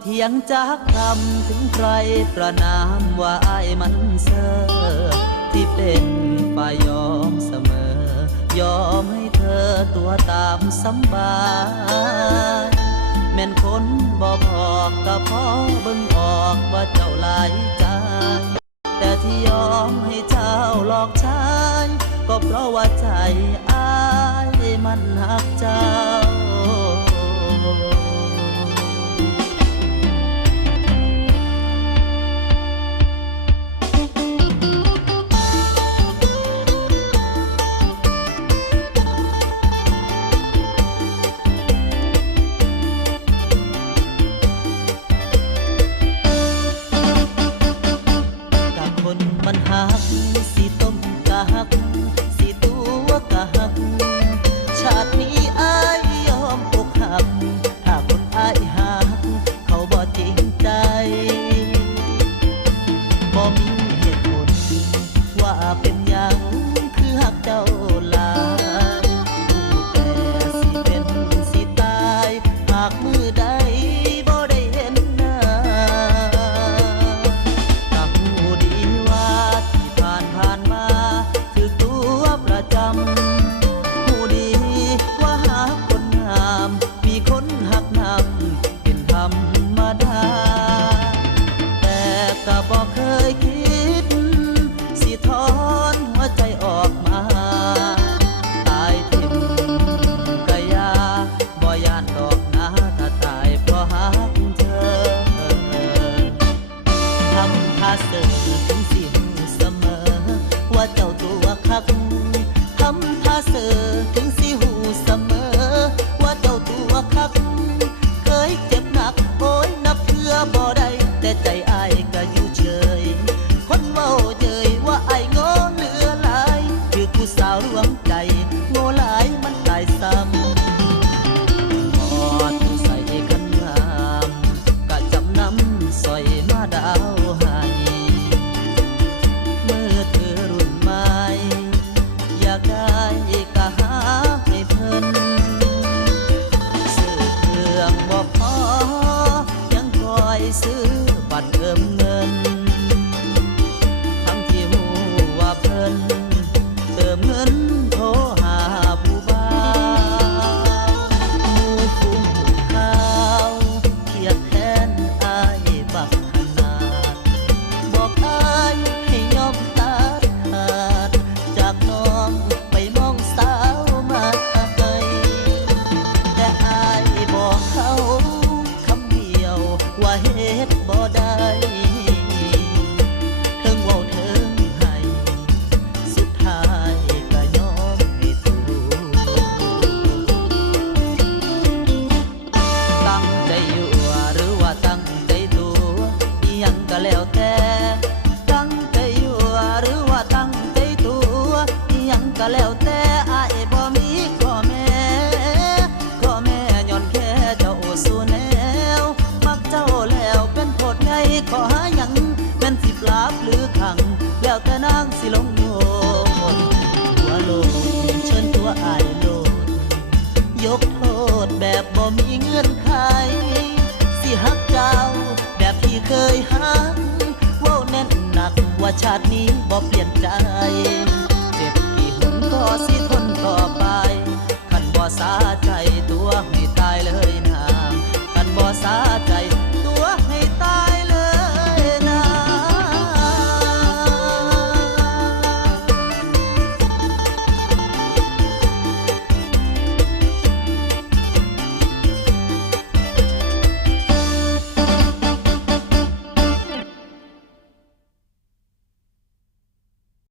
เถียงจากคำถึงใครประนามว่าอ้ายมันเซ่อที่เป็นฝ่ายยอมเสมอยอมให้เธอตัวตามสำบายแม่นคนบ่บอกก็พอเบิ่งออกว่าเจ้าหลายใจแต่ที่ยอมให้เจ้าหลอกชายก็เพราะว่าใจอ้ายมันหักเจ้ามันหักสิต้มกะหักสิตัวกะหักชาตินี้อ้ายยอมอกหักถ้าคนอ้ายหักเขาบ่จริงใจบ่มีเหตุผลว่าเป็นหยังคือหักเจ้าหลายแต่สิเป็นสิตายหากมือใดบ่ได้เห็นหน้าผ่านมาถือตัวประจำหูดีว่าหาคนงามมีคนหักนำเป็นธรรมดาแต่ก็บอกเคยคิดสิถอนหัวใจออกมาตายทิ่มกะยาบ่ย่านดอกนะถ้าตายเพราะหักเธอทำท่าเสื่อถึงสิ้นว่าเจ้าตัวคักทำท่าเสือถึงสิหูเสมอว่าเจ้าตัวคักเคยเจ็บหนักโอยนับเพื่อบ่ได้แต่ใจอ้ายก็อยู่เฉยคนเว้าเย้ยว่าอ้ายโง่เหลือหลายคือผู้สาวรวมใจโง่หลายมันตายซ้ำพอผู้ใส่ขันงามกะจำนำสอยมาดาวให้อยากได้ก็หาให้เพิ่นซื้อเครื่องบ่พอยังคอยซื้อบัตรเติมเงินทั้งที่หูว่าเพิ่นเติมเงินโทรหาผู้บ่าวหมู่ผู้ข่าวเคียดแทนอ้ายบักขนาดบอกอ้ายให้ยอมตัดขาดจากน้องไปมองสาวมาให้แต่อ้ายบอกเขาคำเดียวว่าเฮ็ดบ่ได้เทิงเว้าเทิงให้สุดท้ายก็ยอมให้ถูกตั้งใจอยู่หรือว่าตั้งใจตัวอิหยังก็แล้วแต่ตั้งใจอยู่หรือว่าตั้งใจตัวอิหยังก็แล้วแต่อ้ายบ่มีข้อแม้ย้อนแค่เจ้าสู่แนวมักเจ้าแล้วเป็นโทษไงขอหาหยังเป็นสิปราบหรือขังแล้วแต่นางสิลงโทษตัวโลดเชิญตัวอ้ายโลดยกโทษแบบบ่มีเงื่อนไขสิฮักเจ้าแบบที่เคยฮักเว้าแน่นหนักว่าชาตินี้บ่เปลี่ยนใจเจ็บกี่หนก็